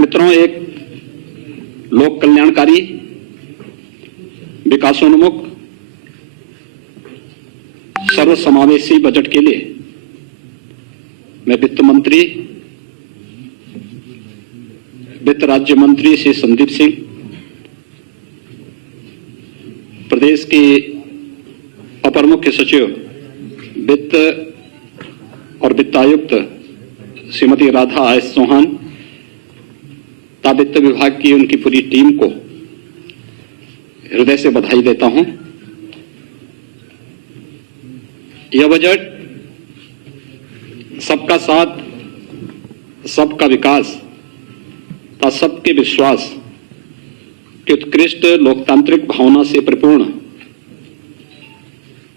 मित्रों, एक लोक कल्याणकारी, विकासोन्मुख, सर्वसमावेशी बजट के लिए मैं वित्त मंत्री, वित्त राज्य मंत्री श्री संदीप सिंह, प्रदेश के अपर मुख्य सचिव वित्त और वित्त आयुक्त श्रीमती राधा एस चौहान तथा वित्त विभाग की उनकी पूरी टीम को हृदय से बधाई देता हूं। यह बजट सबका साथ, सबका विकास तथा सबके विश्वास की उत्कृष्ट लोकतांत्रिक भावना से परिपूर्ण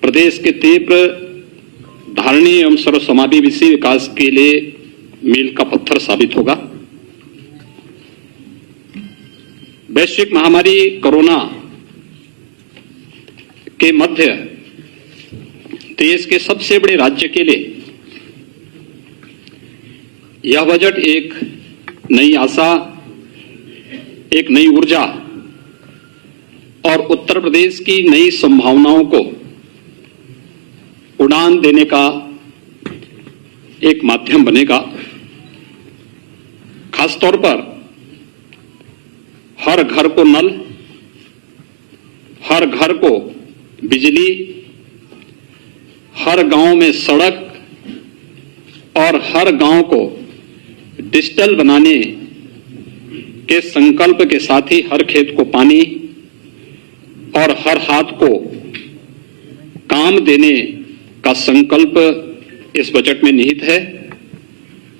प्रदेश के तीव्र, धारणीय एवं सर्वसमावेशी विकास के लिए मील का पत्थर साबित होगा। वैश्विक महामारी कोरोना के मध्य देश के सबसे बड़े राज्य के लिए यह बजट एक नई आशा, एक नई ऊर्जा और उत्तर प्रदेश की नई संभावनाओं को उड़ान देने का एक माध्यम बनेगा। खासतौर पर हर घर को नल, हर घर को बिजली, हर गांव में सड़क और हर गांव को डिजिटल बनाने के संकल्प के साथ ही हर खेत को पानी और हर हाथ को काम देने का संकल्प इस बजट में निहित है।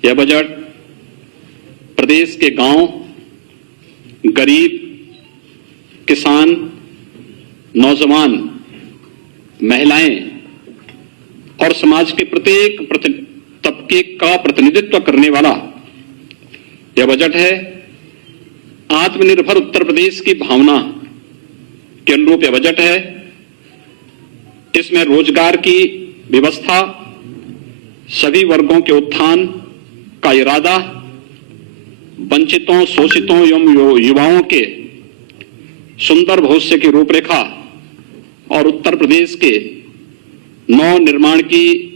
यह बजट प्रदेश के गांव, गरीब, किसान, नौजवान, महिलाएं और समाज के प्रत्येक तबके का प्रतिनिधित्व करने वाला यह बजट है। आत्मनिर्भर उत्तर प्रदेश की भावना के अनुरूप यह बजट है। इसमें रोजगार की व्यवस्था, सभी वर्गों के उत्थान का इरादा, वंचितों, शोषितों एवं युवाओं के सुंदर भविष्य की रूपरेखा और उत्तर प्रदेश के नव निर्माण की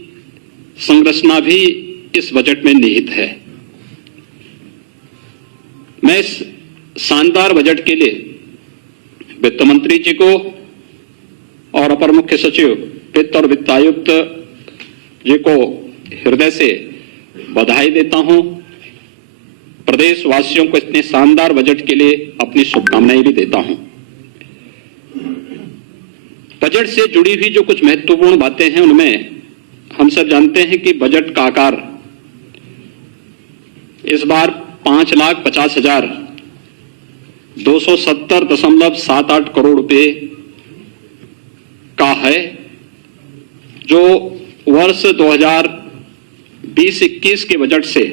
संरचना भी इस बजट में निहित है। मैं इस शानदार बजट के लिए वित्त मंत्री जी को और अपर मुख्य सचिव वित्त और वित्त आयुक्त जी को हृदय से बधाई देता हूं। प्रदेश वासियों को इतने शानदार बजट के लिए अपनी शुभकामनाएं भी देता हूं। बजट से जुड़ी हुई जो कुछ महत्वपूर्ण बातें हैं, उनमें हम सब जानते हैं कि बजट का आकार इस बार 5,50,270.78 करोड़ रुपए का है, जो वर्ष 2020-21 के बजट से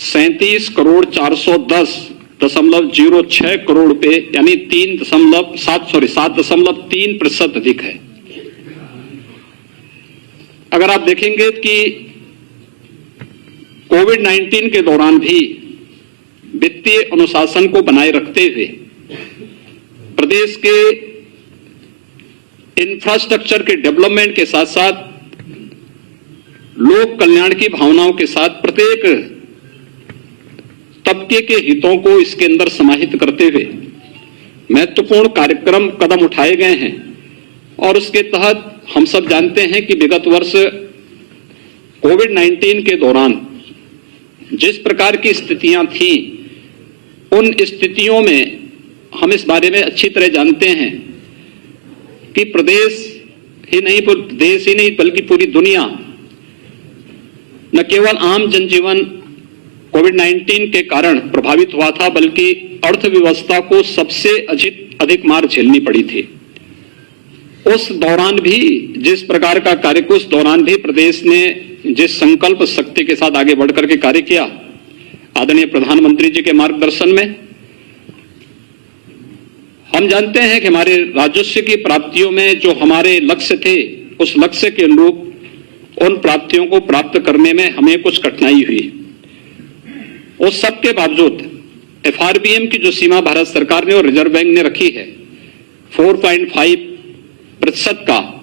37,410.06 करोड़ रुपए यानी 7.3% अधिक है। अगर आप देखेंगे कि कोविड-19 के दौरान भी वित्तीय अनुशासन को बनाए रखते हुए प्रदेश के इंफ्रास्ट्रक्चर के डेवलपमेंट के साथ साथ लोक कल्याण की भावनाओं के साथ प्रत्येक तबके के हितों को इसके अंदर समाहित करते हुए महत्वपूर्ण कार्यक्रम कदम उठाए गए हैं। और उसके तहत हम सब जानते हैं कि विगत वर्ष कोविड-19 के दौरान जिस प्रकार की स्थितियां थी, उन स्थितियों में हम इस बारे में अच्छी तरह जानते हैं कि प्रदेश ही नहीं बल्कि पूरी दुनिया न केवल आम जनजीवन कोविड-19 के कारण प्रभावित हुआ था, बल्कि अर्थव्यवस्था को सबसे अधिक मार झेलनी पड़ी थी। उस दौरान भी जिस प्रकार का कार्य, उस दौरान भी प्रदेश ने जिस संकल्प शक्ति के साथ आगे बढ़कर के कार्य किया, आदरणीय प्रधानमंत्री जी के मार्गदर्शन में, हम जानते हैं कि हमारे राजस्व की प्राप्तियों में जो हमारे लक्ष्य थे, उस लक्ष्य के अनुरूप उन प्राप्तियों को प्राप्त करने में हमें कुछ कठिनाई हुई। उस सब के बावजूद एफआरबीएम की जो सीमा भारत सरकार ने और रिजर्व बैंक ने रखी है 4.5% का,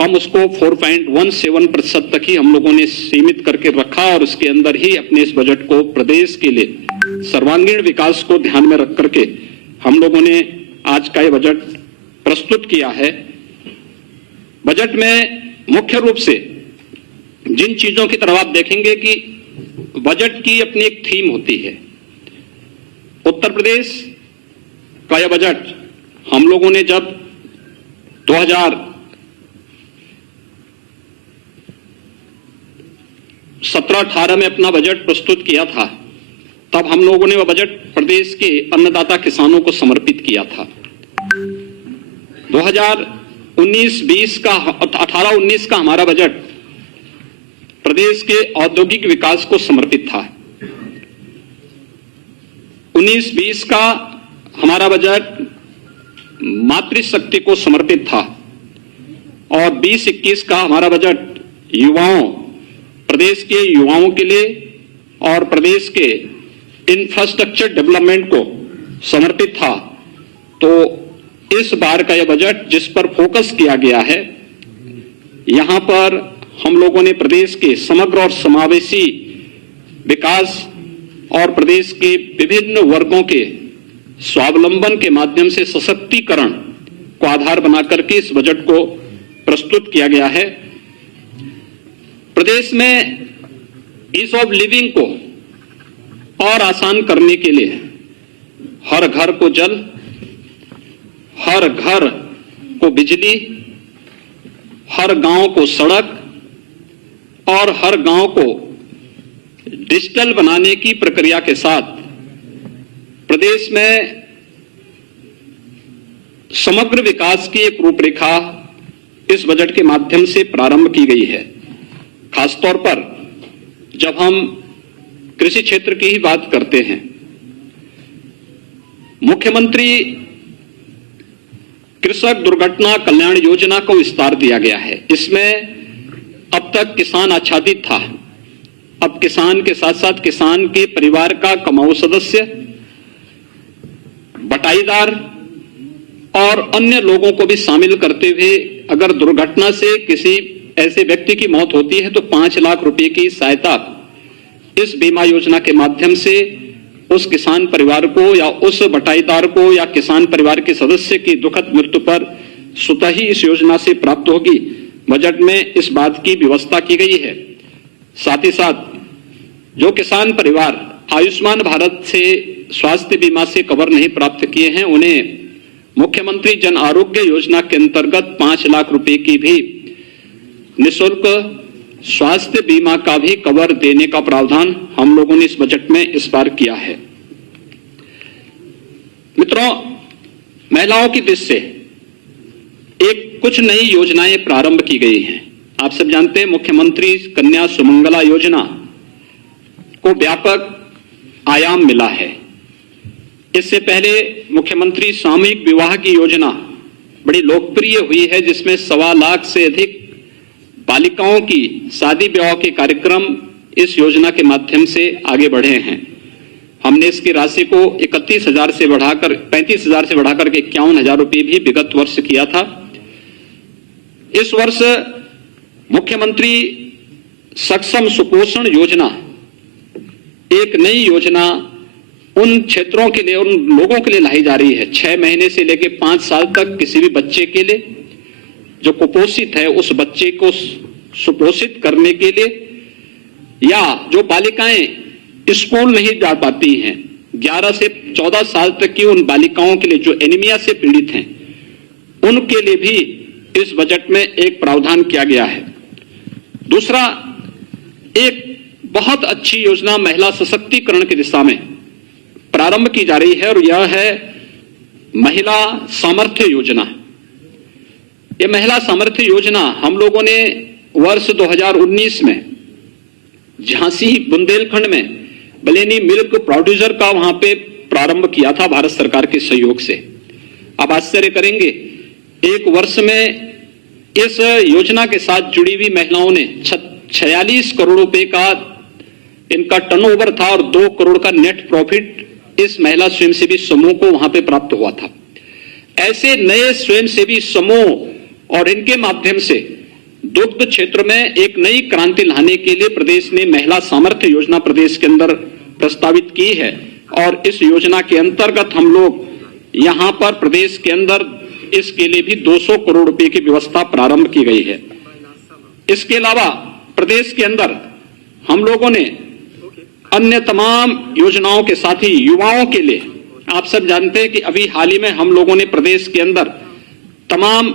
हम उसको 4.17% तक ही हम लोगों ने सीमित करके रखा और उसके अंदर ही अपने इस बजट को प्रदेश के लिए सर्वांगीण विकास को ध्यान में रख करके हम लोगों ने आज का ये बजट प्रस्तुत किया है। बजट में मुख्य रूप से जिन चीजों की तरफ आप देखेंगे कि बजट की अपनी एक थीम होती है। उत्तर प्रदेश का यह बजट हम लोगों ने जब 2017-18 में अपना बजट प्रस्तुत किया था, तब हम लोगों ने वह बजट प्रदेश के अन्नदाता किसानों को समर्पित किया था। 2019-20 का 18-19 का हमारा बजट प्रदेश के औद्योगिक विकास को समर्पित था। 19-20 का हमारा बजट मातृशक्ति को समर्पित था और 20-21 का हमारा बजट प्रदेश के युवाओं के लिए और प्रदेश के इंफ्रास्ट्रक्चर डेवलपमेंट को समर्पित था। तो इस बार का यह बजट जिस पर फोकस किया गया है, यहां पर हम लोगों ने प्रदेश के समग्र और समावेशी विकास और प्रदेश के विभिन्न वर्गों के स्वावलंबन के माध्यम से सशक्तिकरण को आधार बनाकर के इस बजट को प्रस्तुत किया गया है। प्रदेश में ईज ऑफ लिविंग को और आसान करने के लिए हर घर को जल, हर घर को बिजली, हर गांव को सड़क और हर गांव को डिजिटल बनाने की प्रक्रिया के साथ प्रदेश में समग्र विकास की एक रूपरेखा इस बजट के माध्यम से प्रारंभ की गई है। खासतौर पर जब हम कृषि क्षेत्र की ही बात करते हैं, मुख्यमंत्री कृषक दुर्घटना कल्याण योजना को विस्तार दिया गया है। इसमें अब तक किसान आच्छादित था, अब किसान के साथ साथ किसान के परिवार का कमाऊ सदस्य, बटाईदार और अन्य लोगों को भी शामिल करते हुए अगर दुर्घटना से किसी ऐसे व्यक्ति की मौत होती है तो 5 लाख रुपए की सहायता इस बीमा योजना के माध्यम से उस किसान परिवार को या उस बटाईदार को या किसान परिवार के सदस्य की दुखद मृत्यु पर स्वतः ही इस योजना से प्राप्त होगी। बजट में इस बात की व्यवस्था की गई है। साथ ही साथ जो किसान परिवार आयुष्मान भारत से स्वास्थ्य बीमा से कवर नहीं प्राप्त किए हैं, उन्हें मुख्यमंत्री जन आरोग्य योजना के अंतर्गत 5 लाख रुपए की भी निःशुल्क स्वास्थ्य बीमा का भी कवर देने का प्रावधान हम लोगों ने इस बजट में इस बार किया है। मित्रों, महिलाओं की दृष्टि से एक कुछ नई योजनाएं प्रारंभ की गई हैं। आप सब जानते हैं मुख्यमंत्री कन्या सुमंगला योजना को व्यापक आयाम मिला है। इससे पहले मुख्यमंत्री सामूहिक विवाह की योजना बड़ी लोकप्रिय हुई है, जिसमें 1.25 लाख से अधिक बालिकाओं की शादी विवाह के कार्यक्रम इस योजना के माध्यम से आगे बढ़े हैं। हमने इसकी राशि को 35,000 से बढ़ाकर 51,000 रुपए भी विगत वर्ष किया था। इस वर्ष मुख्यमंत्री सक्षम सुपोषण योजना, एक नई योजना उन क्षेत्रों के लिए, उन लोगों के लिए लाई जा रही है 6 महीने से लेकर 5 साल तक किसी भी बच्चे के लिए जो कुपोषित है उस बच्चे को सुपोषित करने के लिए, या जो बालिकाएं स्कूल नहीं जा पाती हैं 11 से 14 साल तक की उन बालिकाओं के लिए जो एनीमिया से पीड़ित हैं, उनके लिए भी इस बजट में एक प्रावधान किया गया है। दूसरा, एक बहुत अच्छी योजना महिला सशक्तिकरण की दिशा में प्रारंभ की जा रही है और यह है महिला सामर्थ्य योजना। यह महिला सामर्थ्य योजना हम लोगों ने वर्ष 2019 में झांसी बुंदेलखंड में बलेनी मिल्क प्रोड्यूसर का वहां पे प्रारंभ किया था भारत सरकार के सहयोग से। आप आश्चर्य करेंगे, एक वर्ष में इस योजना के साथ जुड़ी हुई महिलाओं ने 46 करोड़ रुपए का इनका टर्नओवर था और 2 करोड़ का नेट प्रॉफिट इस महिला स्वयंसेवी समूह को वहां पे प्राप्त हुआ था। ऐसे नए स्वयंसेवी समूह और इनके माध्यम से दुग्ध क्षेत्र में एक नई क्रांति लाने के लिए प्रदेश ने महिला सामर्थ्य योजना प्रदेश के अंदर प्रस्तावित की है और इस योजना के अंतर्गत हम लोग यहां पर प्रदेश के अंदर इसके लिए भी 200 करोड़ रुपए की व्यवस्था प्रारंभ की गई है। इसके अलावा प्रदेश के अंदर हम लोगों ने अन्य तमाम योजनाओं के साथ ही युवाओं के लिए, आप सब जानते हैं कि अभी हाल ही में हम लोगों ने प्रदेश के अंदर तमाम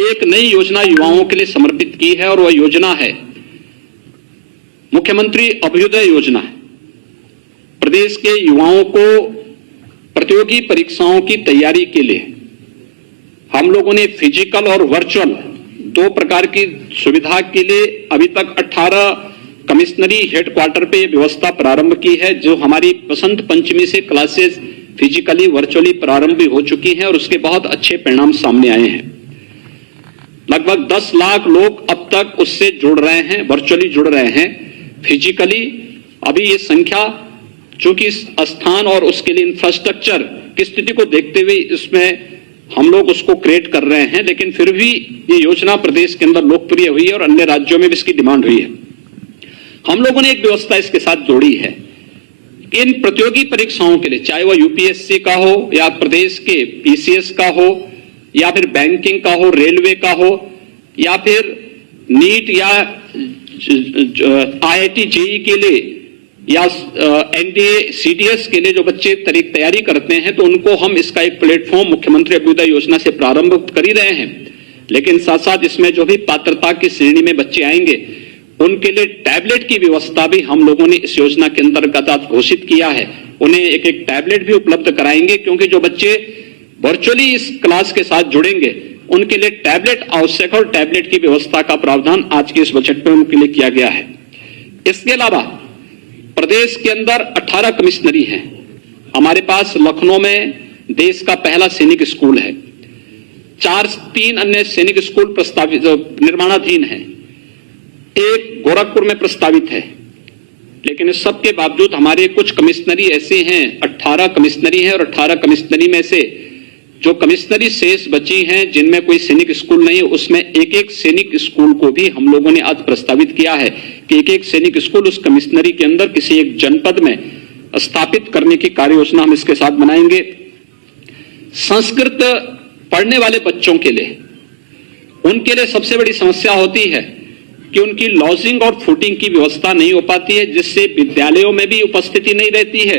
एक नई योजना युवाओं के लिए समर्पित की है और वह योजना है मुख्यमंत्री अभ्युदय योजना है। प्रदेश के युवाओं को प्रतियोगी परीक्षाओं की तैयारी के लिए हम लोगों ने फिजिकल और वर्चुअल 2 प्रकार की सुविधा के लिए अभी तक 18 कमिश्नरी हेडक्वार्टर पे व्यवस्था प्रारंभ की है, जो हमारी बसंत पंचमी से क्लासेस फिजिकली वर्चुअली प्रारंभ भी हो चुकी हैं और उसके बहुत अच्छे परिणाम सामने आए हैं। लगभग 10 लाख लोग अब तक उससे जुड़ रहे हैं, वर्चुअली जुड़ रहे हैं। फिजिकली अभी ये संख्या, चूंकि स्थान और उसके लिए इंफ्रास्ट्रक्चर की स्थिति को देखते हुए इसमें हम लोग उसको क्रिएट कर रहे हैं, लेकिन फिर भी ये योजना प्रदेश के अंदर लोकप्रिय हुई है और अन्य राज्यों में भी इसकी डिमांड हुई है। हम लोगों ने एक व्यवस्था इसके साथ जोड़ी है। इन प्रतियोगी परीक्षाओं के लिए, चाहे वह यूपीएससी का हो या प्रदेश के पीसीएस का हो या फिर बैंकिंग का हो, रेलवे का हो या फिर नीट या आईआईटी जेईई के लिए या एनडीए सीडीएस के लिए जो बच्चे तैयारी करते हैं, तो उनको हम इसका एक प्लेटफॉर्म मुख्यमंत्री अभ्युदय योजना से प्रारंभ कर ही रहे हैं। लेकिन साथ साथ इसमें जो भी पात्रता की श्रेणी में बच्चे आएंगे उनके लिए टैबलेट की व्यवस्था भी हम लोगों ने इस योजना के अंतर्गत घोषित किया है। उन्हें एक एक टैबलेट भी उपलब्ध कराएंगे, क्योंकि जो बच्चे वर्चुअली इस क्लास के साथ जुड़ेंगे उनके लिए टैबलेट आवश्यक है और टैबलेट की व्यवस्था का प्रावधान आज के इस बजट में उनके लिए किया गया है। इसके अलावा प्रदेश के अंदर 18 कमिश्नरी हैं। हमारे पास लखनऊ में देश का पहला सैनिक स्कूल है, 3 अन्य सैनिक स्कूल प्रस्तावित निर्माणाधीन है, एक गोरखपुर में प्रस्तावित है। लेकिन इस सब के बावजूद हमारे कुछ कमिश्नरी ऐसे हैं, 18 कमिश्नरी है और 18 कमिश्नरी में से जो कमिश्नरी शेष बची हैं जिनमें कोई सैनिक स्कूल नहीं, उसमें एक एक सैनिक स्कूल को भी हम लोगों ने आज प्रस्तावित किया है कि एक एक सैनिक स्कूल उस कमिश्नरी के अंदर किसी एक जनपद में स्थापित करने की कार्य योजना हम इसके साथ बनाएंगे। संस्कृत पढ़ने वाले बच्चों के लिए, उनके लिए सबसे बड़ी समस्या होती है कि उनकी लॉजिंग और फूडिंग की व्यवस्था नहीं हो पाती है, जिससे विद्यालयों में भी उपस्थिति नहीं रहती है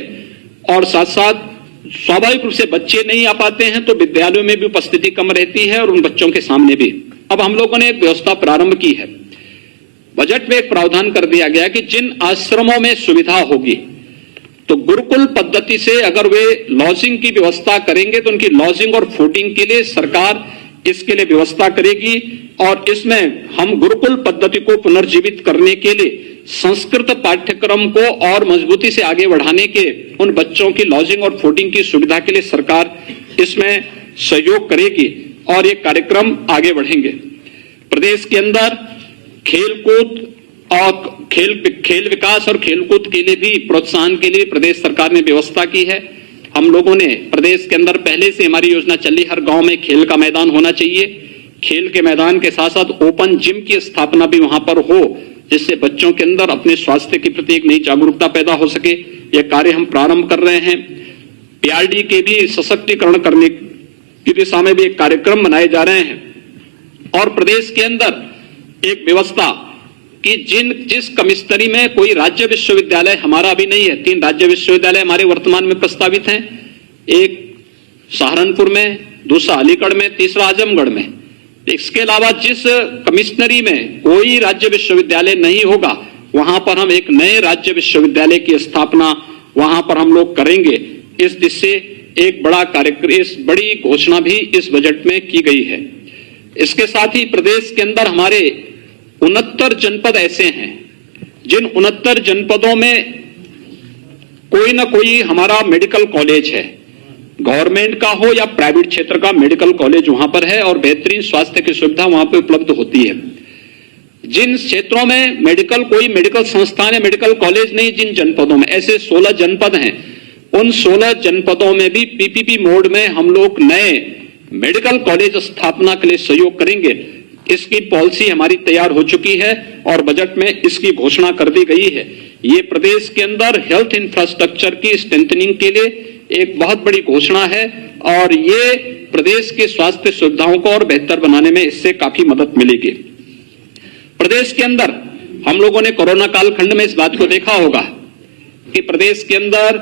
और साथ साथ स्वाभाविक रूप से बच्चे नहीं आ पाते हैं तो विद्यालयों में भी उपस्थिति कम रहती है और उन बच्चों के सामने भी। अब हम लोगों ने एक व्यवस्था प्रारंभ की है। बजट में एक प्रावधान कर दिया गया कि जिन आश्रमों में सुविधा होगी तो गुरुकुल पद्धति से अगर वे लॉजिंग की व्यवस्था करेंगे तो उनकी लॉजिंग और फूडिंग के लिए सरकार इसके लिए व्यवस्था करेगी और इसमें हम गुरुकुल पद्धति को पुनर्जीवित करने के लिए संस्कृत पाठ्यक्रम को और मजबूती से आगे बढ़ाने के उन बच्चों की लॉजिंग और फूडिंग की सुविधा के लिए सरकार इसमें सहयोग करेगी और ये कार्यक्रम आगे बढ़ेंगे। प्रदेश के अंदर खेलकूद और खेल विकास और खेलकूद के लिए भी प्रोत्साहन के लिए प्रदेश सरकार ने व्यवस्था की है। हम लोगों ने प्रदेश के अंदर पहले से हमारी योजना चली, हर गांव में खेल का मैदान होना चाहिए। खेल के मैदान के साथ साथ ओपन जिम की स्थापना भी वहां पर हो, जिससे बच्चों के अंदर अपने स्वास्थ्य के प्रति एक नई जागरूकता पैदा हो सके। यह कार्य हम प्रारंभ कर रहे हैं। पीआरडी के भी सशक्तिकरण करने की दिशा में भी एक कार्यक्रम बनाए जा रहे हैं और प्रदेश के अंदर एक व्यवस्था कि जिस कमिश्नरी में कोई राज्य विश्वविद्यालय हमारा अभी नहीं है, 3 राज्य विश्वविद्यालय हमारे वर्तमान में प्रस्तावित हैं, एक सहारनपुर में, दूसरा अलीगढ़ में, तीसरा आजमगढ़ में। इसके अलावा जिस कमिश्नरी में कोई राज्य विश्वविद्यालय नहीं होगा वहां पर हम एक नए राज्य विश्वविद्यालय की स्थापना वहां पर हम लोग करेंगे। इस दिशा से एक बड़ा कार्यक्रम, इस बड़ी घोषणा भी इस बजट में की गई है। इसके साथ ही प्रदेश के अंदर हमारे 69 जनपद ऐसे हैं जिन 69 जनपदों में कोई ना कोई हमारा मेडिकल कॉलेज है, गवर्नमेंट का हो या प्राइवेट क्षेत्र का मेडिकल कॉलेज वहां पर है और बेहतरीन स्वास्थ्य की सुविधा वहां पर उपलब्ध होती है। जिन क्षेत्रों में कोई मेडिकल संस्थान या मेडिकल कॉलेज नहीं, जिन जनपदों में ऐसे 16 जनपद हैं, उन 16 जनपदों में भी पीपीपी मोड में हम लोग नए मेडिकल कॉलेज स्थापना के लिए सहयोग करेंगे। इसकी पॉलिसी हमारी तैयार हो चुकी है और बजट में इसकी घोषणा कर दी गई है। ये प्रदेश के अंदर हेल्थ इंफ्रास्ट्रक्चर की स्ट्रेंथनिंग के लिए एक बहुत बड़ी घोषणा है और ये प्रदेश की स्वास्थ्य सुविधाओं को और बेहतर बनाने में इससे काफी मदद मिलेगी। प्रदेश के अंदर हम लोगों ने कोरोना कालखंड में इस बात को देखा होगा कि प्रदेश के अंदर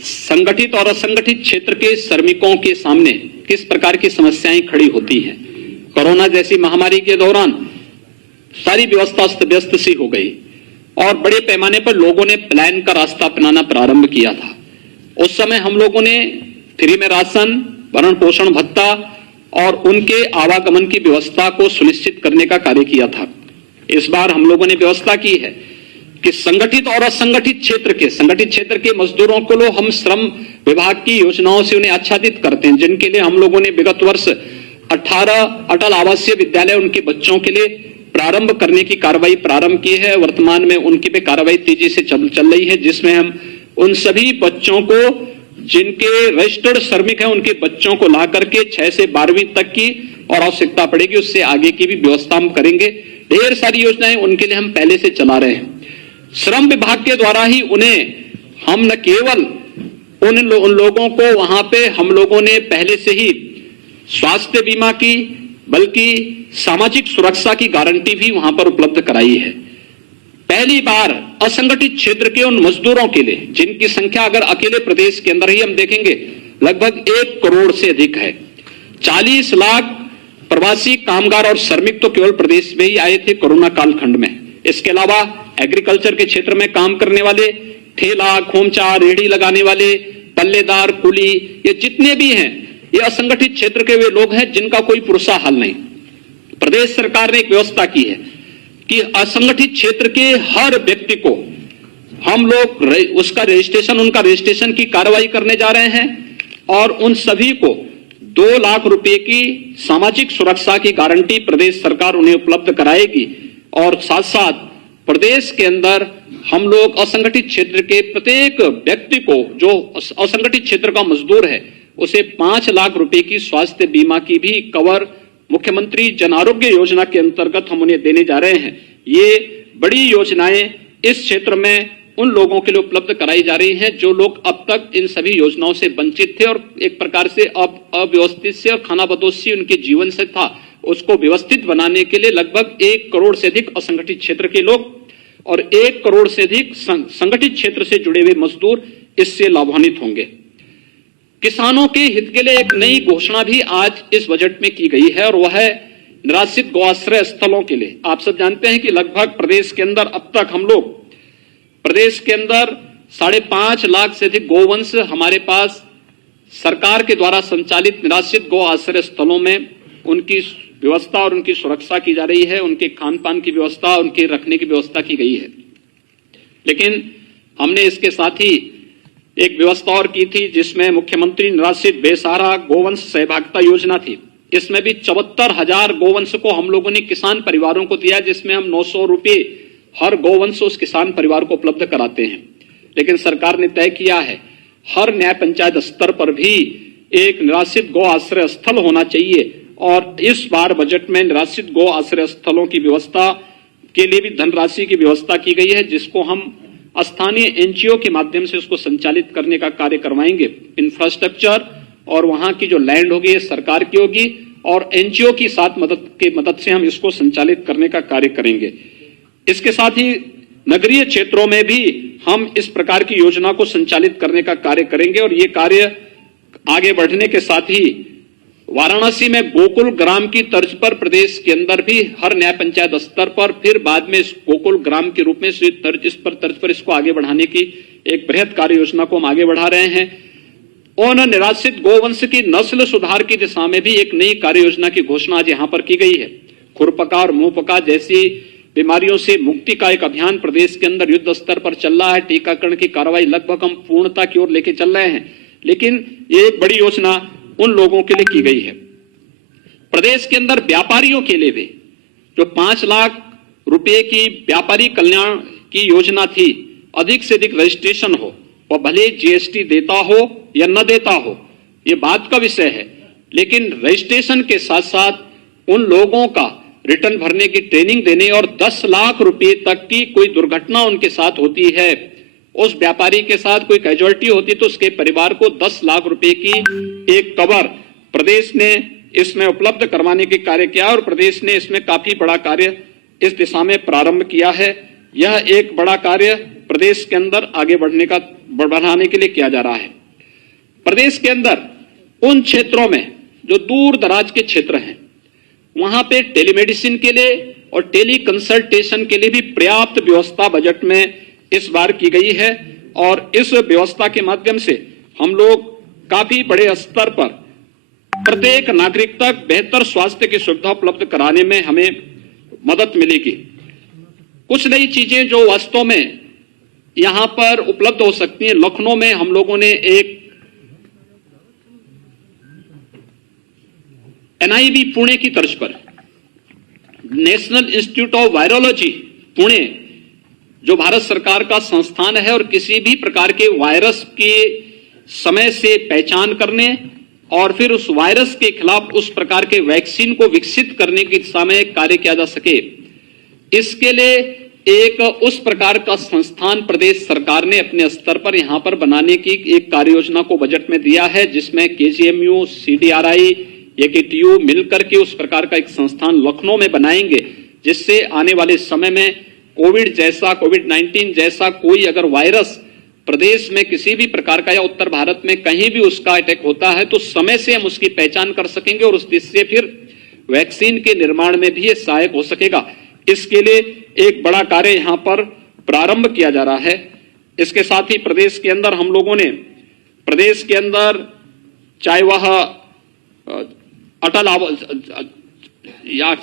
संगठित और असंगठित क्षेत्र के श्रमिकों के सामने किस प्रकार की समस्याएं खड़ी होती हैं। कोरोना जैसी महामारी के दौरान सारी व्यवस्था अस्त व्यस्त सी हो गई और बड़े पैमाने पर लोगों ने पलायन का रास्ता अपनाना प्रारंभ किया था। उस समय हम लोगों ने फ्री में राशन, भरण पोषण भत्ता और उनके आवागमन की व्यवस्था को सुनिश्चित करने का कार्य किया था। इस बार हम लोगों ने व्यवस्था की है कि संगठित और असंगठित क्षेत्र के मजदूरों को लो हम श्रम विभाग की योजनाओं से उन्हें आच्छादित करते हैं, जिनके लिए हम लोगों ने विगत वर्ष 18 अटल आवासीय विद्यालय उनके बच्चों के लिए प्रारंभ करने की कार्रवाई प्रारंभ की है। वर्तमान में उनकी पे कार्रवाई तेजी से चल रही है, जिसमें हम उन सभी बच्चों को जिनके रजिस्टर्ड श्रमिक हैं उनके बच्चों को ला करके 6 से 12वीं तक की और आवश्यकता पड़ेगी उससे आगे की भी व्यवस्था हम करेंगे। ढेर सारी योजनाएं उनके लिए हम पहले से चला रहे हैं। श्रम विभाग के द्वारा ही उन्हें हम न केवल उन लोगों को वहां पे हम लोगों ने पहले से ही स्वास्थ्य बीमा की बल्कि सामाजिक सुरक्षा की गारंटी भी वहां पर उपलब्ध कराई है। पहली बार असंगठित क्षेत्र के उन मजदूरों के लिए जिनकी संख्या अगर अकेले प्रदेश के अंदर ही हम देखेंगे लगभग 1 करोड़ से अधिक है। 40 लाख प्रवासी कामगार और श्रमिक तो केवल प्रदेश में ही आए थे कोरोना कालखंड में। इसके अलावा एग्रीकल्चर के क्षेत्र में काम करने वाले, ठेला, खोमचा, रेहड़ी लगाने वाले, पल्लेदार, कुली, ये जितने भी हैं ये असंगठित क्षेत्र के वे लोग हैं जिनका कोई पुरसा हाल नहीं। प्रदेश सरकार ने एक व्यवस्था की है कि असंगठित क्षेत्र के हर व्यक्ति को हम लोग उनका रजिस्ट्रेशन की कार्रवाई करने जा रहे हैं और उन सभी को 2 लाख रुपए की सामाजिक सुरक्षा की गारंटी प्रदेश सरकार उन्हें उपलब्ध कराएगी। और साथ साथ प्रदेश के अंदर हम लोग असंगठित क्षेत्र के प्रत्येक व्यक्ति को जो असंगठित क्षेत्र का मजदूर है उसे 5 लाख रुपए की स्वास्थ्य बीमा की भी कवर मुख्यमंत्री जन आरोग्य योजना के अंतर्गत हम उन्हें देने जा रहे हैं। ये बड़ी योजनाएं इस क्षेत्र में उन लोगों के लिए उपलब्ध कराई जा रही हैं जो लोग अब तक इन सभी योजनाओं से वंचित थे और एक प्रकार से अब अव्यवस्थित से और खानाबदोशी उनके जीवन से था, उसको व्यवस्थित बनाने के लिए लगभग 1 करोड़ से अधिक असंगठित क्षेत्र के लोग और 1 करोड़ से अधिक संगठित क्षेत्र से जुड़े हुए मजदूर इससे लाभान्वित होंगे। किसानों के हित के लिए एक नई घोषणा भी आज इस बजट में की गई है और वह है निराश्रित गौआश्रय स्थलों के लिए। आप सब जानते हैं कि लगभग प्रदेश के अंदर अब तक हम लोग प्रदेश के अंदर 5.5 लाख से अधिक गौवंश हमारे पास सरकार के द्वारा संचालित निराश्रित गौ आश्रय स्थलों में उनकी व्यवस्था और उनकी सुरक्षा की जा रही है, उनके खान पान की व्यवस्था, उनके रखने की व्यवस्था की गई है। लेकिन हमने इसके साथ ही एक व्यवस्था और की थी जिसमें मुख्यमंत्री निराश्रित बेसहारा गोवंश सहभागिता योजना थी। इसमें भी 74,000 गोवंश को हम लोगों ने किसान परिवारों को दिया, जिसमें हम 900 रुपये हर गोवंश उस किसान परिवार को उपलब्ध कराते हैं। लेकिन सरकार ने तय किया है हर न्याय पंचायत स्तर पर भी एक निराश्रित गौ आश्रय स्थल होना चाहिए और इस बार बजट में निराश्रित गौ आश्रय स्थलों की व्यवस्था के लिए भी धनराशि की व्यवस्था की गई है, जिसको हम स्थानीय एनजीओ के माध्यम से उसको संचालित करने का कार्य करवाएंगे। इंफ्रास्ट्रक्चर और वहां की जो लैंड होगी ये सरकार की होगी और एनजीओ की साथ मदद से हम इसको संचालित करने का कार्य करेंगे। इसके साथ ही नगरीय क्षेत्रों में भी हम इस प्रकार की योजना को संचालित करने का कार्य करेंगे और ये कार्य आगे बढ़ने के साथ ही वाराणसी में गोकुल ग्राम की तर्ज पर प्रदेश के अंदर भी हर न्याय पंचायत स्तर पर फिर बाद में इस गोकुल ग्राम के रूप में इस तर्ज पर इसको आगे बढ़ाने की एक बृहद कार्य योजना को हम आगे बढ़ा रहे हैं। और निराश्रित गोवंश की नस्ल सुधार की दिशा में भी एक नई कार्य योजना की घोषणा आज यहाँ पर की गई है। खुरपका और मुंहपका जैसी बीमारियों से मुक्ति का एक अभियान प्रदेश के अंदर युद्ध स्तर पर चल रहा है। टीकाकरण की कार्रवाई लगभग हम पूर्णता की ओर लेके चल रहे हैं, लेकिन ये एक बड़ी योजना उन लोगों के लिए की गई है। प्रदेश के अंदर व्यापारियों के लिए भी जो 5 लाख रुपए की व्यापारी कल्याण की योजना थी, अधिक से अधिक रजिस्ट्रेशन हो, वह भले जीएसटी देता हो या न देता हो, ये बात का विषय है, लेकिन रजिस्ट्रेशन के साथ साथ उन लोगों का रिटर्न भरने की ट्रेनिंग देने और 10 लाख रुपए तक की कोई दुर्घटना उनके साथ होती है, उस व्यापारी के साथ कोई कैजुअलिटी होती तो उसके परिवार को 10 लाख रुपए की एक कवर प्रदेश ने इसमें उपलब्ध करवाने के कार्य किया और प्रदेश ने इसमें काफी बड़ा कार्य इस दिशा में प्रारंभ किया है। यह एक बड़ा कार्य प्रदेश के अंदर आगे बढ़ाने के लिए किया जा रहा है। प्रदेश के अंदर उन क्षेत्रों में जो दूर दराज के क्षेत्र हैं, वहां पे टेलीमेडिसिन के लिए और टेली कंसल्टेशन के लिए भी पर्याप्त व्यवस्था बजट में इस बार की गई है और इस व्यवस्था के माध्यम से हम लोग काफी बड़े स्तर पर प्रत्येक नागरिक तक बेहतर स्वास्थ्य की सुविधा उपलब्ध कराने में हमें मदद मिलेगी। कुछ नई चीजें जो वास्तव में यहां पर उपलब्ध हो सकती हैं, लखनऊ में हम लोगों ने एक एनआईवी पुणे की तर्ज पर national institute of virology Pune, जो भारत सरकार का संस्थान है और किसी भी प्रकार के वायरस के समय से पहचान करने और फिर उस वायरस के खिलाफ उस प्रकार के वैक्सीन को विकसित करने की दिशा में कार्य किया जा सके, इसके लिए एक उस प्रकार का संस्थान प्रदेश सरकार ने अपने स्तर पर यहां पर बनाने की एक कार्य योजना को बजट में दिया है, जिसमें केजीएमयू, सीडीआरआई, एकेटीयू मिलकर के उस प्रकार का एक संस्थान लखनऊ में बनाएंगे, जिससे आने वाले समय में कोविड-19 जैसा कोई अगर वायरस प्रदेश में किसी भी प्रकार का या उत्तर भारत में कहीं भी उसका अटैक होता है तो समय से हम उसकी पहचान कर सकेंगे और उस दिशा से फिर वैक्सीन के निर्माण में भी ये सहायक हो सकेगा। इसके लिए एक बड़ा कार्य यहां पर प्रारंभ किया जा रहा है। इसके साथ ही प्रदेश के अंदर हम लोगों ने प्रदेश के अंदर चाहे वह अटल या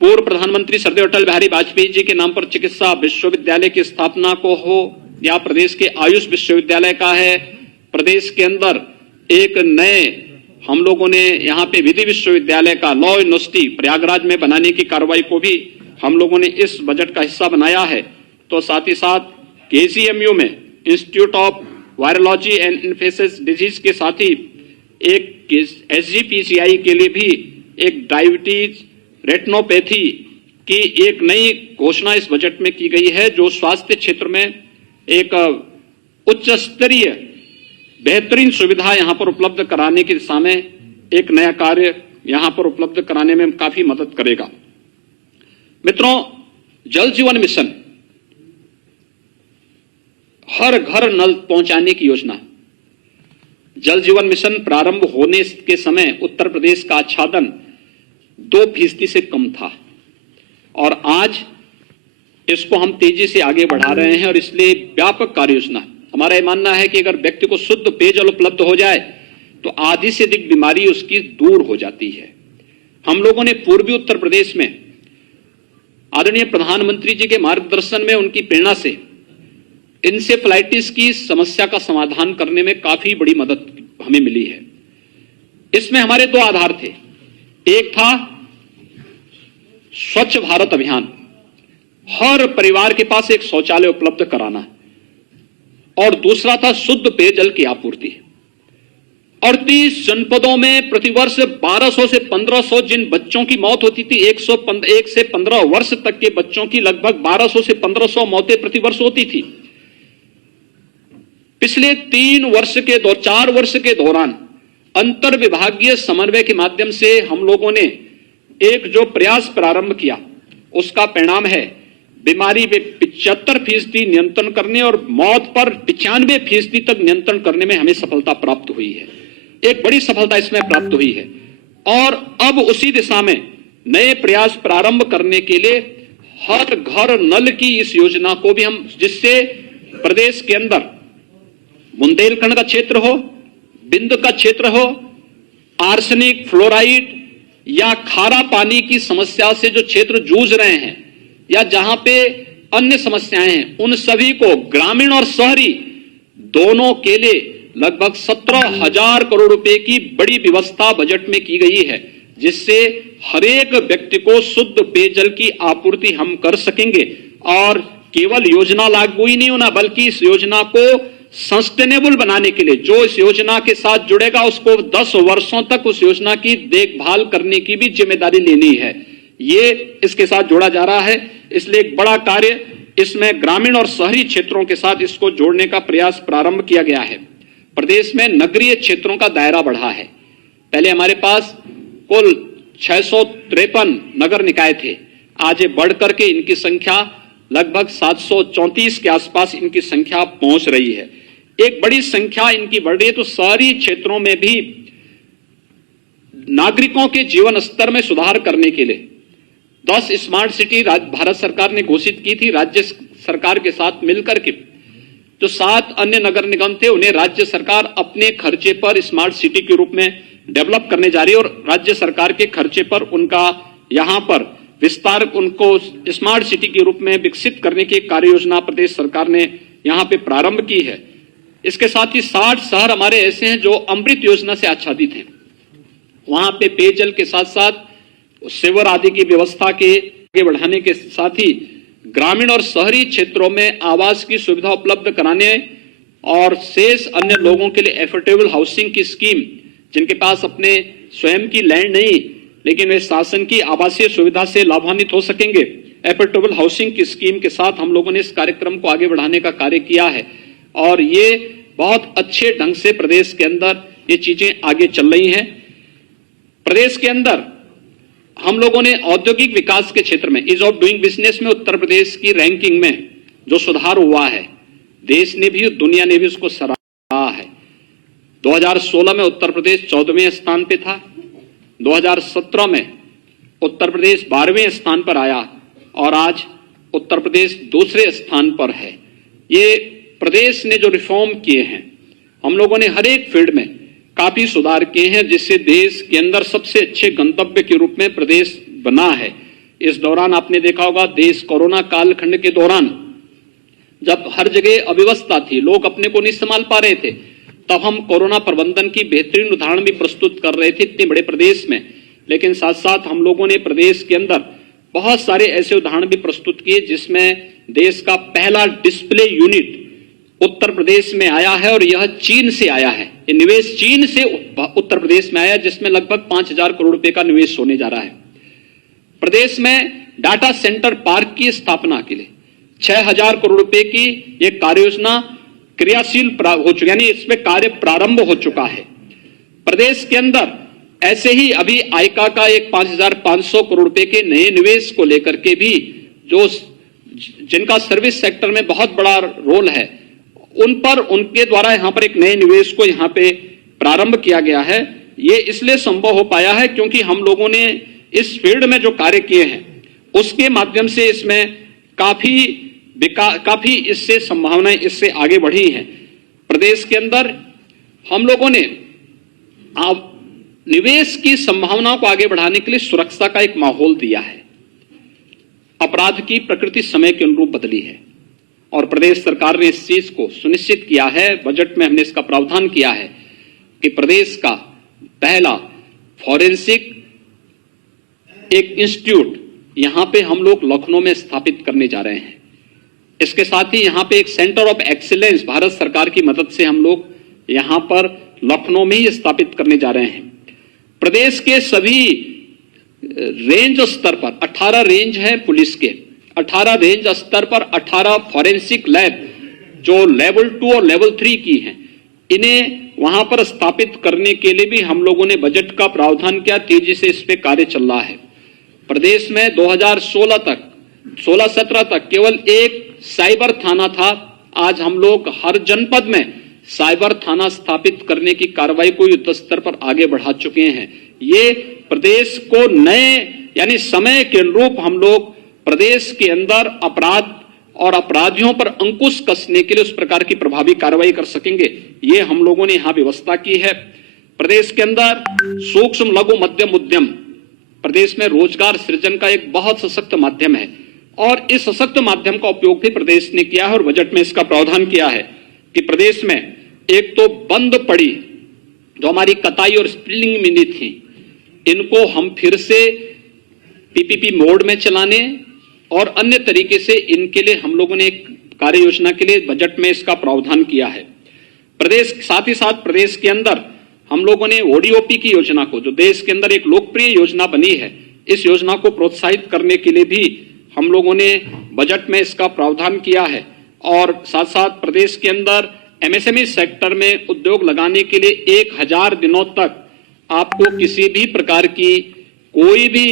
पूर्व प्रधानमंत्री श्रद्धेय अटल बिहारी वाजपेयी जी के नाम पर चिकित्सा विश्वविद्यालय की स्थापना को हो या प्रदेश के आयुष विश्वविद्यालय का है, प्रदेश के अंदर एक नए हम लोगों ने यहाँ पे विधि विश्वविद्यालय का लॉ यूनिवर्सिटी प्रयागराज में बनाने की कार्रवाई को भी हम लोगों ने इस बजट का हिस्सा बनाया है। तो साथ ही साथ केजीएमयू में institute of virology and infectious disease के साथ ही एक एसजीपीसीआई के लिए भी एक डायबिटीज रेटिनोपैथी की एक नई घोषणा इस बजट में की गई है, जो स्वास्थ्य क्षेत्र में एक उच्च स्तरीय बेहतरीन सुविधा यहां पर उपलब्ध कराने की दिशा में एक नया कार्य यहां पर उपलब्ध कराने में काफी मदद करेगा। मित्रों, जल जीवन मिशन हर घर नल पहुंचाने की योजना, जल जीवन मिशन प्रारंभ होने के समय उत्तर प्रदेश का आच्छादन 2% से कम था और आज इसको हम तेजी से आगे बढ़ा रहे हैं और इसलिए व्यापक कार्य योजना। हमारा यह मानना है कि अगर व्यक्ति को शुद्ध पेयजल उपलब्ध हो जाए तो आधी से अधिक बीमारी उसकी दूर हो जाती है। हम लोगों ने पूर्वी उत्तर प्रदेश में आदरणीय प्रधानमंत्री जी के मार्गदर्शन में, उनकी प्रेरणा से इंसेफ्लाइटिस की समस्या का समाधान करने में काफी बड़ी मदद हमें मिली है। इसमें हमारे 2 आधार थे, एक था स्वच्छ भारत अभियान, हर परिवार के पास एक शौचालय उपलब्ध कराना, और दूसरा था शुद्ध पेयजल की आपूर्ति। 38 जनपदों में प्रतिवर्ष 1200 से 1500 जिन बच्चों की मौत होती थी, 1 से 15 वर्ष तक के बच्चों की लगभग 1200 से 1500 मौतें प्रतिवर्ष होती थी। पिछले 4 वर्ष के दौरान अंतर विभागीय समन्वय के माध्यम से हम लोगों ने एक जो प्रयास प्रारंभ किया, उसका परिणाम है बीमारी पे 75% नियंत्रण करने और मौत पर 95% तक नियंत्रण करने में हमें सफलता प्राप्त हुई है। एक बड़ी सफलता इसमें प्राप्त हुई है और अब उसी दिशा में नए प्रयास प्रारंभ करने के लिए हर घर नल की इस योजना को भी हम, जिससे प्रदेश के अंदर बुंदेलखंड का क्षेत्र हो, बिंद का क्षेत्र हो, आर्सेनिक, फ्लोराइड या खारा पानी की समस्या से जो क्षेत्र जूझ रहे हैं या जहां पे अन्य समस्याएं हैं, उन सभी को ग्रामीण और शहरी दोनों के लिए लगभग 17,000 करोड़ रुपए की बड़ी व्यवस्था बजट में की गई है, जिससे हर एक व्यक्ति को शुद्ध पेयजल की आपूर्ति हम कर सकेंगे। और केवल योजना लागू ही नहीं होना, बल्कि इस योजना को सस्टेनेबल बनाने के लिए जो इस योजना के साथ जुड़ेगा उसको 10 वर्षों तक उस योजना की देखभाल करने की भी जिम्मेदारी लेनी है। ये इसके साथ जोड़ा जा रहा है। इसलिए एक बड़ा कार्य इसमें ग्रामीण और शहरी क्षेत्रों के साथ इसको जोड़ने का प्रयास प्रारंभ किया गया है। प्रदेश में नगरीय क्षेत्रों का दायरा बढ़ा है। पहले हमारे पास कुल 653 नगर निकाय थे, आज ये बढ़ करके इनकी संख्या लगभग 734 के आसपास इनकी संख्या पहुंच रही है। एक बड़ी संख्या इनकी बढ़ रही है। तो शहरी क्षेत्रों में भी नागरिकों के जीवन स्तर में सुधार करने के लिए 10 स्मार्ट सिटी भारत सरकार ने घोषित की थी राज्य सरकार के साथ मिलकर के। जो 7 अन्य नगर निगम थे उन्हें राज्य सरकार अपने खर्चे पर स्मार्ट सिटी के रूप में डेवलप करने जा रही है और राज्य सरकार के खर्चे पर उनका यहां पर विस्तार, उनको स्मार्ट सिटी के रूप में विकसित करने की कार्य योजना प्रदेश सरकार ने यहां पे प्रारंभ की है। इसके साथ ही 60 शहर हमारे ऐसे हैं जो अमृत योजना से आच्छादित हैं। वहां पे पेयजल के साथ साथ सेवर आदि की व्यवस्था के आगे बढ़ाने के साथ ही ग्रामीण और शहरी क्षेत्रों में आवास की सुविधा उपलब्ध कराने और शेष अन्य लोगों के लिए एफोर्डेबल हाउसिंग की स्कीम, जिनके पास अपने स्वयं की लैंड नहीं लेकिन वे शासन की आवासीय सुविधा से लाभान्वित हो सकेंगे, एफोर्डेबल हाउसिंग की स्कीम के साथ हम लोगों ने इस कार्यक्रम को आगे बढ़ाने का कार्य किया है। और ये बहुत अच्छे ढंग से प्रदेश के अंदर ये चीजें आगे चल रही हैं। प्रदेश के अंदर हम लोगों ने औद्योगिक विकास के क्षेत्र में ईज ऑफ डूइंग बिजनेस में उत्तर प्रदेश की रैंकिंग में जो सुधार हुआ है, देश ने भी दुनिया ने भी उसको सराहा है। 2016 में उत्तर प्रदेश 14वें स्थान पे था, 2017 में उत्तर प्रदेश 12वें स्थान पर आया और आज उत्तर प्रदेश दूसरे स्थान पर है। ये प्रदेश ने जो रिफॉर्म किए हैं, हम लोगों ने हर एक फील्ड में काफी सुधार किए हैं, जिससे देश के अंदर सबसे अच्छे गंतव्य के रूप में प्रदेश बना है। इस दौरान आपने देखा होगा, देश कोरोना कालखंड के दौरान जब हर जगह अव्यवस्था थी, लोग अपने को नहीं संभाल पा रहे थे, तब हम कोरोना प्रबंधन की बेहतरीन उदाहरण भी प्रस्तुत कर रहे थे इतने बड़े प्रदेश में। लेकिन साथ साथ हम लोगों ने प्रदेश के अंदर बहुत सारे ऐसे उदाहरण भी प्रस्तुत किए जिसमें देश का पहला डिस्प्ले यूनिट उत्तर प्रदेश में आया है और यह चीन से आया है। ये निवेश चीन से उत्तर प्रदेश में आया, जिसमें लगभग 5000 करोड़ रुपए का निवेश होने जा रहा है। प्रदेश में डाटा सेंटर पार्क की स्थापना के लिए 6000 करोड़ रुपए की यह कार्य योजना क्रियाशील हो चुकी, यानी इसमें कार्य प्रारंभ हो चुका है। प्रदेश के अंदर ऐसे ही अभी आइका का एक 5500 करोड़ रुपए के नए निवेश को लेकर के भी जो जिनका सर्विस सेक्टर में बहुत बड़ा रोल है, उन पर उनके द्वारा यहां पर एक नए निवेश को यहां पे प्रारंभ किया गया है। ये इसलिए संभव हो पाया है क्योंकि हम लोगों ने इस फील्ड में जो कार्य किए हैं उसके माध्यम से इसमें काफी इससे संभावनाएं इससे आगे बढ़ी हैं। प्रदेश के अंदर हम लोगों ने निवेश की संभावनाओं को आगे बढ़ाने के लिए सुरक्षा का एक माहौल दिया है। अपराध की प्रकृति समय के अनुरूप बदली है और प्रदेश सरकार ने इस चीज को सुनिश्चित किया है, बजट में हमने इसका प्रावधान किया है कि प्रदेश का पहला फॉरेंसिक एक इंस्टीट्यूट यहां पे हम लोग लखनऊ में स्थापित करने जा रहे हैं। इसके साथ ही यहां पे एक सेंटर ऑफ एक्सीलेंस भारत सरकार की मदद से हम लोग यहां पर लखनऊ में ही स्थापित करने जा रहे हैं। प्रदेश के सभी रेंज स्तर पर 18 रेंज है पुलिस के, 18 रेंज स्तर पर 18 फॉरेंसिक लैब जो लेवल 2 और लेवल 3 की हैं, इन्हें वहां पर स्थापित करने के लिए भी हम लोगों ने बजट का प्रावधान किया। तेजी से इस पे कार्य चल रहा है। प्रदेश में 2016-17 तक केवल एक साइबर थाना था। आज हम लोग हर जनपद में साइबर थाना स्थापित करने की कार्रवाई को युद्ध स्तर पर आगे बढ़ा चुके हैं। ये प्रदेश को नए यानी समय के अनुरूप हम लोग प्रदेश के अंदर अपराध और अपराधियों पर अंकुश कसने के लिए उस प्रकार की प्रभावी कार्रवाई कर सकेंगे। ये हम लोगों ने यहां व्यवस्था की है। प्रदेश के अंदर सूक्ष्म लघु मध्यम उद्यम प्रदेश में रोजगार सृजन का एक बहुत सशक्त माध्यम है और इस सशक्त माध्यम का उपयोग भी प्रदेश ने किया है और बजट में इसका प्रावधान किया है कि प्रदेश में एक तो बंद पड़ी जो हमारी कताई और स्पिनिंग मिलें थी, इनको हम फिर से पीपीपी मोड में चलाने और अन्य तरीके से इनके लिए हम लोगों ने एक कार्य योजना के लिए बजट में इसका प्रावधान किया है। प्रदेश साथ ही साथ प्रदेश के अंदर हम लोगों ने ओडीओपी की योजना को, जो देश के अंदर एक लोकप्रिय योजना बनी है, इस योजना को प्रोत्साहित करने के लिए भी हम लोगों ने बजट में इसका प्रावधान किया है। और साथ साथ प्रदेश के अंदर एमएसएमई सेक्टर में उद्योग लगाने के लिए 1000 दिनों तक आपको किसी भी प्रकार की कोई भी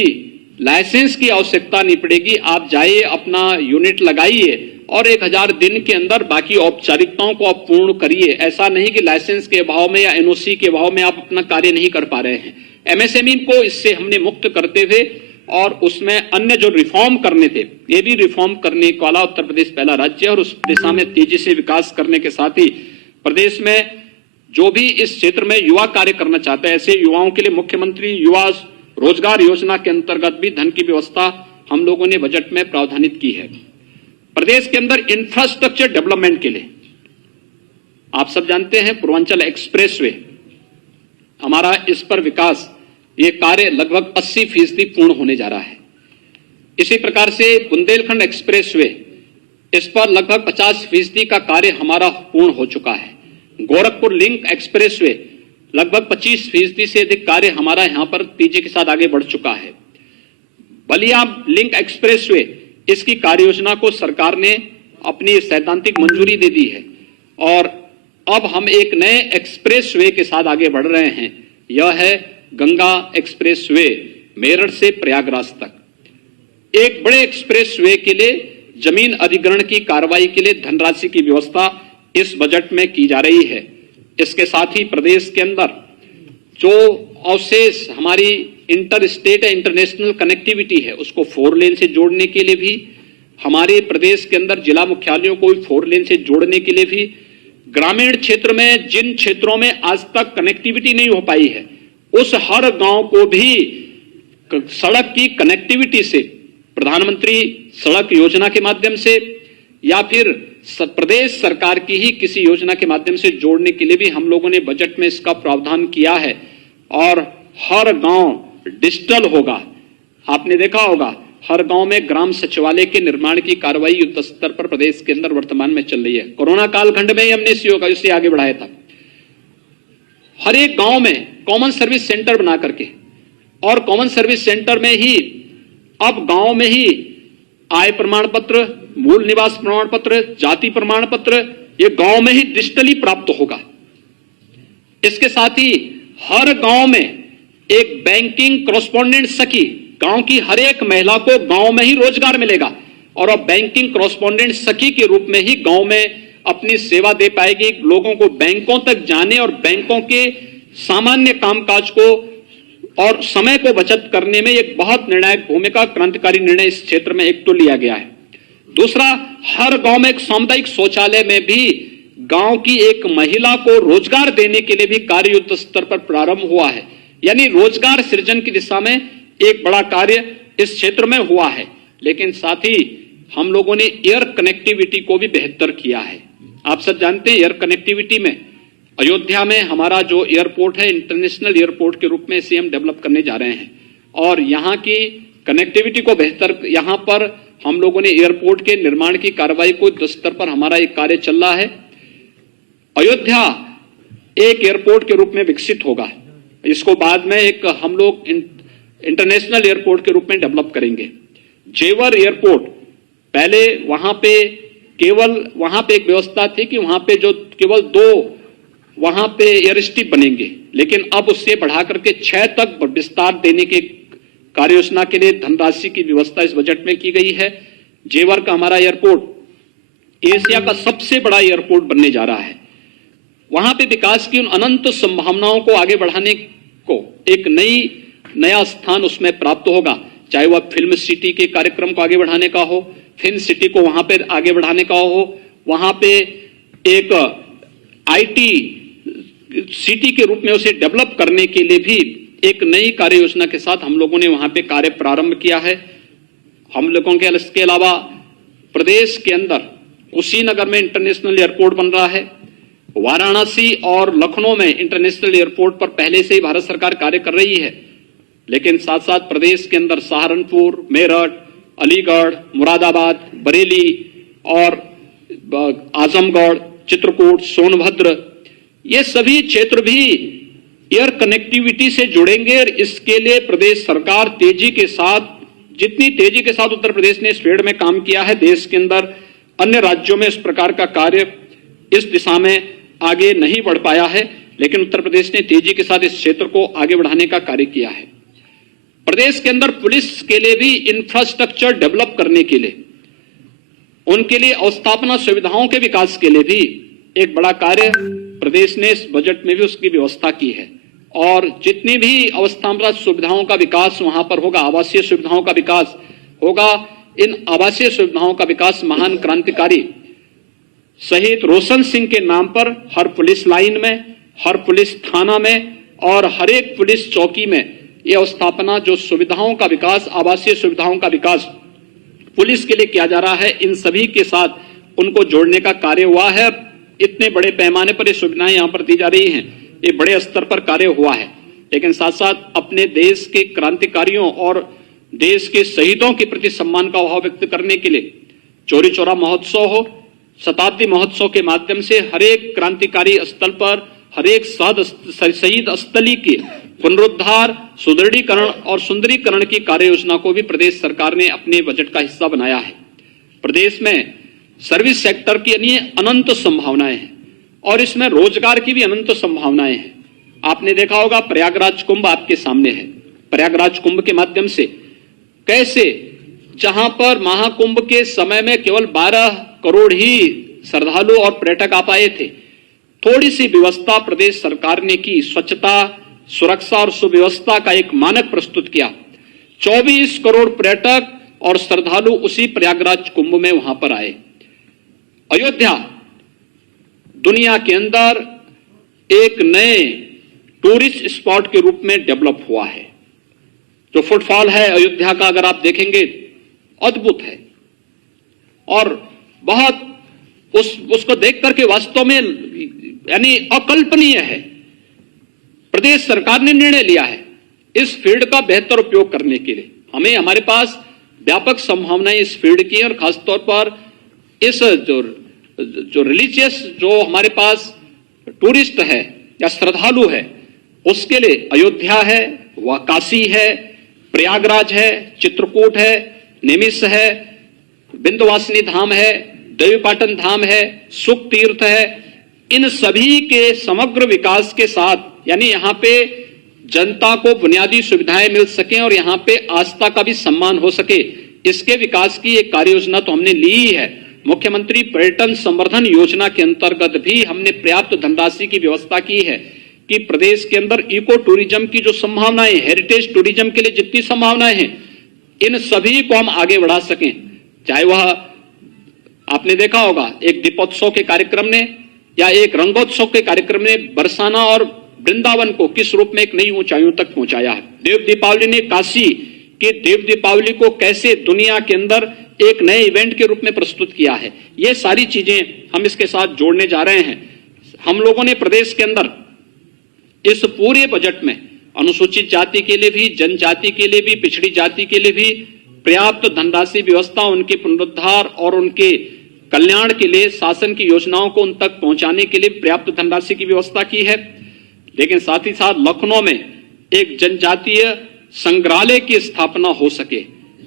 लाइसेंस की आवश्यकता नहीं पड़ेगी। आप जाइए, अपना यूनिट लगाइए और 1000 दिन के अंदर बाकी औपचारिकताओं को आप पूर्ण करिए। ऐसा नहीं कि लाइसेंस के अभाव में या एनओसी के अभाव में आप अपना कार्य नहीं कर पा रहे हैं। एमएसएमई को इससे हमने मुक्त करते हुए और उसमें अन्य जो रिफॉर्म करने थे, ये भी रिफॉर्म करने वाला उत्तर प्रदेश पहला राज्य है और उस दिशा में तेजी से विकास करने के साथ ही प्रदेश में जो भी इस क्षेत्र में युवा कार्य करना चाहते हैं, ऐसे युवाओं के लिए मुख्यमंत्री युवा रोजगार योजना के अंतर्गत भी धन की व्यवस्था हम लोगों ने बजट में प्रावधानित की है। प्रदेश के अंदर इंफ्रास्ट्रक्चर डेवलपमेंट के लिए आप सब जानते हैं पूर्वांचल एक्सप्रेसवे, हमारा इस पर विकास, ये कार्य लगभग 80% पूर्ण होने जा रहा है। इसी प्रकार से बुंदेलखंड एक्सप्रेसवे, इस पर लगभग 50% का कार्य हमारा पूर्ण हो चुका है। गोरखपुर लिंक एक्सप्रेसवे, लगभग 25% से अधिक कार्य हमारा यहां पर तेजी के साथ आगे बढ़ चुका है। बलिया लिंक एक्सप्रेसवे, इसकी कार्य योजना को सरकार ने अपनी सैद्धांतिक मंजूरी दे दी है और अब हम एक नए एक्सप्रेसवे के साथ आगे बढ़ रहे हैं। यह है गंगा एक्सप्रेसवे, मेरठ से प्रयागराज तक। एक बड़े एक्सप्रेसवे के लिए जमीन अधिग्रहण की कार्रवाई के लिए धनराशि की व्यवस्था इस बजट में की जा रही है। इसके साथ ही प्रदेश के अंदर जो अवशेष हमारी इंटर स्टेट या इंटरनेशनल कनेक्टिविटी है, उसको 4 लेन से जोड़ने के लिए भी, हमारे प्रदेश के अंदर जिला मुख्यालयों को 4 लेन से जोड़ने के लिए भी, ग्रामीण क्षेत्र में जिन क्षेत्रों में आज तक कनेक्टिविटी नहीं हो पाई है, उस हर गांव को भी सड़क की कनेक्टिविटी से प्रधानमंत्री सड़क योजना के माध्यम से या फिर प्रदेश सरकार की ही किसी योजना के माध्यम से जोड़ने के लिए भी हम लोगों ने बजट में इसका प्रावधान किया है और हर गांव डिजिटल होगा। आपने देखा होगा हर गांव में ग्राम सचिवालय के निर्माण की कार्रवाई युद्ध स्तर पर प्रदेश के अंदर वर्तमान में चल रही है। कोरोना कालखंड में ही हमने इसे आगे बढ़ाया था। हर एक गांव में कॉमन सर्विस सेंटर बना करके, और कॉमन सर्विस सेंटर में ही अब गांव में ही आय प्रमाण पत्र, मूल निवास प्रमाण पत्र, जाति प्रमाण पत्र, ये गांव में ही डिजिटली प्राप्त होगा। इसके साथ ही हर गांव में एक बैंकिंग कॉरेस्पॉन्डेंट सखी, गांव की हर एक महिला को गांव में ही रोजगार मिलेगा और अब बैंकिंग कॉरेस्पॉन्डेंट सखी के रूप में ही गांव में अपनी सेवा दे पाएगी। लोगों को बैंकों तक जाने और बैंकों के सामान्य कामकाज को और समय को बचत करने में एक बहुत निर्णायक भूमिका, क्रांतिकारी निर्णय इस क्षेत्र में एक तो लिया गया है। दूसरा, हर गांव में एक सामुदायिक शौचालय में भी गांव की एक महिला को रोजगार देने के लिए भी कार्य युद्ध स्तर पर प्रारंभ हुआ है। यानी रोजगार सृजन की दिशा में एक बड़ा कार्य इस क्षेत्र में हुआ है। लेकिन साथ ही हम लोगों ने एयर कनेक्टिविटी को भी बेहतर किया है। आप सब जानते हैं एयर कनेक्टिविटी में अयोध्या में हमारा जो एयरपोर्ट है, इंटरनेशनल एयरपोर्ट के रूप में इसे हम डेवलप करने जा रहे हैं और यहाँ की कनेक्टिविटी को बेहतर, यहाँ पर हम लोगों ने एयरपोर्ट के निर्माण की कार्रवाई को युद्ध स्तर पर हमारा एक कार्य चल रहा है। अयोध्या एक एयरपोर्ट के रूप में विकसित होगा, इसको बाद में एक हम लोग इंटरनेशनल एयरपोर्ट के रूप में डेवलप करेंगे। जेवर एयरपोर्ट, पहले वहां पे एक व्यवस्था थी कि वहां पे जो केवल 2 वहां पे एयर स्ट्रिप बनेंगे, लेकिन अब उससे बढ़ा करके 6 तक विस्तार देने के कार्य योजना के लिए धनराशि की व्यवस्था इस बजट में की गई है। जेवर का हमारा एयरपोर्ट एशिया का सबसे बड़ा एयरपोर्ट बनने जा रहा है। वहां पे विकास की उन अनंत संभावनाओं को आगे बढ़ाने को एक नया स्थान उसमें प्राप्त होगा, चाहे वह फिल्म सिटी के कार्यक्रम को आगे बढ़ाने का हो, फिल्म सिटी को वहां पे आगे बढ़ाने का हो, वहां पे एक आईटी सिटी के रूप में उसे डेवलप करने के लिए भी एक नई कार्य योजना के साथ हम लोगों ने वहां पे कार्य प्रारंभ किया है। हम लोगों के इसके अलावा प्रदेश के अंदर कुशीनगर में इंटरनेशनल एयरपोर्ट बन रहा है। वाराणसी और लखनऊ में इंटरनेशनल एयरपोर्ट पर पहले से ही भारत सरकार कार्य कर रही है। लेकिन साथ साथ प्रदेश के अंदर सहारनपुर, मेरठ, अलीगढ़, मुरादाबाद, बरेली और आजमगढ़, चित्रकूट, सोनभद्र, ये सभी क्षेत्र भी एयर कनेक्टिविटी से जुड़ेंगे। और इसके लिए प्रदेश सरकार तेजी के साथ, जितनी तेजी के साथ उत्तर प्रदेश ने इस फील्ड में काम किया है, देश के अंदर अन्य राज्यों में इस प्रकार का कार्य इस दिशा में आगे नहीं बढ़ पाया है, लेकिन उत्तर प्रदेश ने तेजी के साथ इस क्षेत्र को आगे बढ़ाने का कार्य किया है। प्रदेश के अंदर पुलिस के लिए भी इंफ्रास्ट्रक्चर डेवलप करने के लिए, उनके लिए अवस्थापना सुविधाओं के विकास के लिए भी एक बड़ा कार्य प्रदेश ने इस बजट में भी उसकी व्यवस्था की है। और जितनी भी अवस्थापना सुविधाओं का विकास वहां पर होगा, आवासीय सुविधाओं का विकास होगा, इन आवासीय सुविधाओं का विकास महान क्रांतिकारी शहीद रोशन सिंह के नाम पर हर पुलिस लाइन में, हर पुलिस थाना में और हर एक पुलिस चौकी में ये अवस्थापना जो सुविधाओं का विकास, आवासीय सुविधाओं का विकास पुलिस के लिए किया जा रहा है, इन सभी के साथ उनको जोड़ने का कार्य हुआ है। इतने बड़े पैमाने पर ये सुविधाएं यहां पर दी जा रही हैं, ये बड़े स्तर पर कार्य हुआ है। लेकिन साथ साथ अपने देश के क्रांतिकारियों और देश के शहीदों के प्रति सम्मान का भाव व्यक्त करने के लिए चौरी चौरा महोत्सव हो, शताब्दी महोत्सव के माध्यम से हरेक क्रांतिकारी स्थल पर, हरेक शहीद स्थली के पुनरुद्धार, सुदृढ़ीकरण और सुंदरीकरण की कार्य योजना को भी प्रदेश सरकार ने अपने बजट का हिस्सा बनाया है। प्रदेश में सर्विस सेक्टर की अनंत संभावनाएं हैं और इसमें रोजगार की भी अनंत संभावनाएं हैं। आपने देखा होगा प्रयागराज कुंभ आपके सामने है। प्रयागराज कुंभ के माध्यम से कैसे, जहां पर महाकुंभ के समय में केवल 12 करोड़ ही श्रद्धालु और पर्यटक आ पाए थे, थोड़ी सी व्यवस्था प्रदेश सरकार ने की, स्वच्छता, सुरक्षा और सुव्यवस्था का एक मानक प्रस्तुत किया। 24 करोड़ पर्यटक और श्रद्धालु उसी प्रयागराज कुंभ में वहां पर आए। अयोध्या दुनिया के अंदर एक नए टूरिस्ट स्पॉट के रूप में डेवलप हुआ है। जो फुटफॉल है अयोध्या का, अगर आप देखेंगे, अद्भुत है और बहुत उसको देख करके वास्तव में यानी अकल्पनीय है। प्रदेश सरकार ने निर्णय लिया है इस फील्ड का बेहतर उपयोग करने के लिए। हमारे पास व्यापक संभावनाएं इस फील्ड की, और खासतौर पर इस जो रिलीजियस, जो हमारे पास टूरिस्ट है या श्रद्धालु है, उसके लिए अयोध्या है, वह काशी है, प्रयागराज है, चित्रकूट है, निमिष है, विंध्यवासिनी धाम है, देवीपाटन धाम है, सुख तीर्थ है। इन सभी के समग्र विकास के साथ, यानी यहाँ पे जनता को बुनियादी सुविधाएं मिल सके और यहाँ पे आस्था का भी सम्मान हो सके, इसके विकास की एक कार्य योजना तो हमने ली ही है। मुख्यमंत्री पर्यटन संवर्धन योजना के अंतर्गत भी हमने पर्याप्त धनराशि की व्यवस्था की है कि प्रदेश के अंदर इको टूरिज्म की जो संभावनाएं, हेरिटेज टूरिज्म के लिए जितनी संभावनाएं हैं, इन सभी को हम आगे बढ़ा सकें। चाहे वह आपने देखा होगा एक दीपोत्सव के कार्यक्रम ने या एक रंगोत्सव के कार्यक्रम ने बरसाना और वृंदावन को किस रूप में एक नई ऊंचाइयों तक पहुंचाया है। देव दीपावली ने काशी के देव दीपावली को कैसे दुनिया के अंदर एक नए इवेंट के रूप में प्रस्तुत किया है। ये सारी चीजें हम इसके साथ जोड़ने जा रहे हैं। हम लोगों ने प्रदेश के अंदर इस पूरे बजट में अनुसूचित जाति के लिए भी, जनजाति के लिए भी, पिछड़ी जाति के लिए भी पर्याप्त धनराशि व्यवस्था, उनके पुनरुद्धार और उनके कल्याण के लिए शासन की योजनाओं को उन तक पहुंचाने के लिए पर्याप्त धनराशि की व्यवस्था की है। लेकिन साथ ही साथ लखनऊ में एक जनजातीय संग्रहालय की स्थापना हो सके,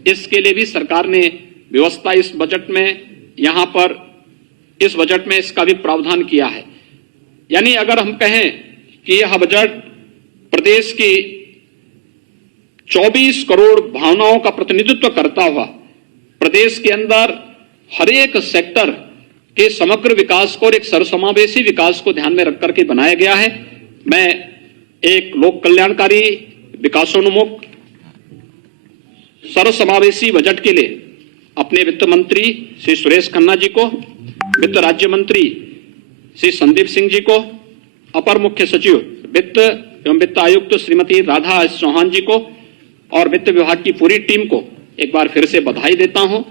इसके लिए भी सरकार ने व्यवस्था इस बजट में, यहां पर इस बजट में इसका भी प्रावधान किया है। यानी अगर हम कहें कि यह बजट प्रदेश की 24 करोड़ भावनाओं का प्रतिनिधित्व करता हुआ प्रदेश के अंदर हर एक सेक्टर के समग्र विकास को और एक सर्वसमावेशी विकास को ध्यान में रख करके बनाया गया है। मैं एक लोक कल्याणकारी, विकासोन्मुख, सर्वसमावेशी बजट के लिए अपने वित्त मंत्री श्री सुरेश खन्ना जी को, वित्त राज्य मंत्री श्री संदीप सिंह जी को, अपर मुख्य सचिव वित्त एवं वित्त आयुक्त श्रीमती राधा चौहान जी को और वित्त विभाग की पूरी टीम को एक बार फिर से बधाई देता हूं।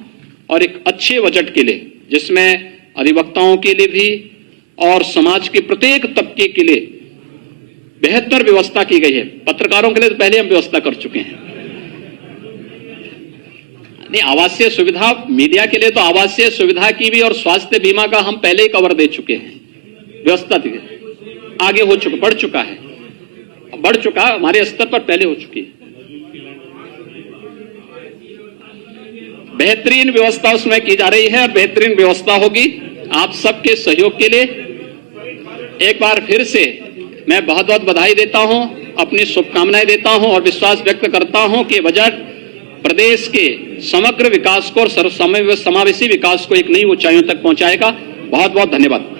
और एक अच्छे बजट के लिए, जिसमें अधिवक्ताओं के लिए भी और समाज के प्रत्येक तबके के लिए बेहतर व्यवस्था की गई है। पत्रकारों के लिए तो पहले हम व्यवस्था कर चुके हैं। नहीं, आवासीय सुविधा, मीडिया के लिए तो आवासीय सुविधा की भी और स्वास्थ्य बीमा का हम पहले ही कवर दे चुके हैं। व्यवस्था आगे हो चुका, बढ़ चुका, हमारे स्तर पर पहले हो चुकी है। बेहतरीन व्यवस्था उसमें की जा रही है और बेहतरीन व्यवस्था होगी। आप सबके सहयोग के लिए एक बार फिर से मैं बहुत बहुत बधाई देता हूं, अपनी शुभकामनाएं देता हूं और विश्वास व्यक्त करता हूं कि बजट प्रदेश के समग्र विकास को और सर्वसमावेशी विकास को एक नई ऊंचाइयों तक पहुंचाएगा। बहुत बहुत धन्यवाद।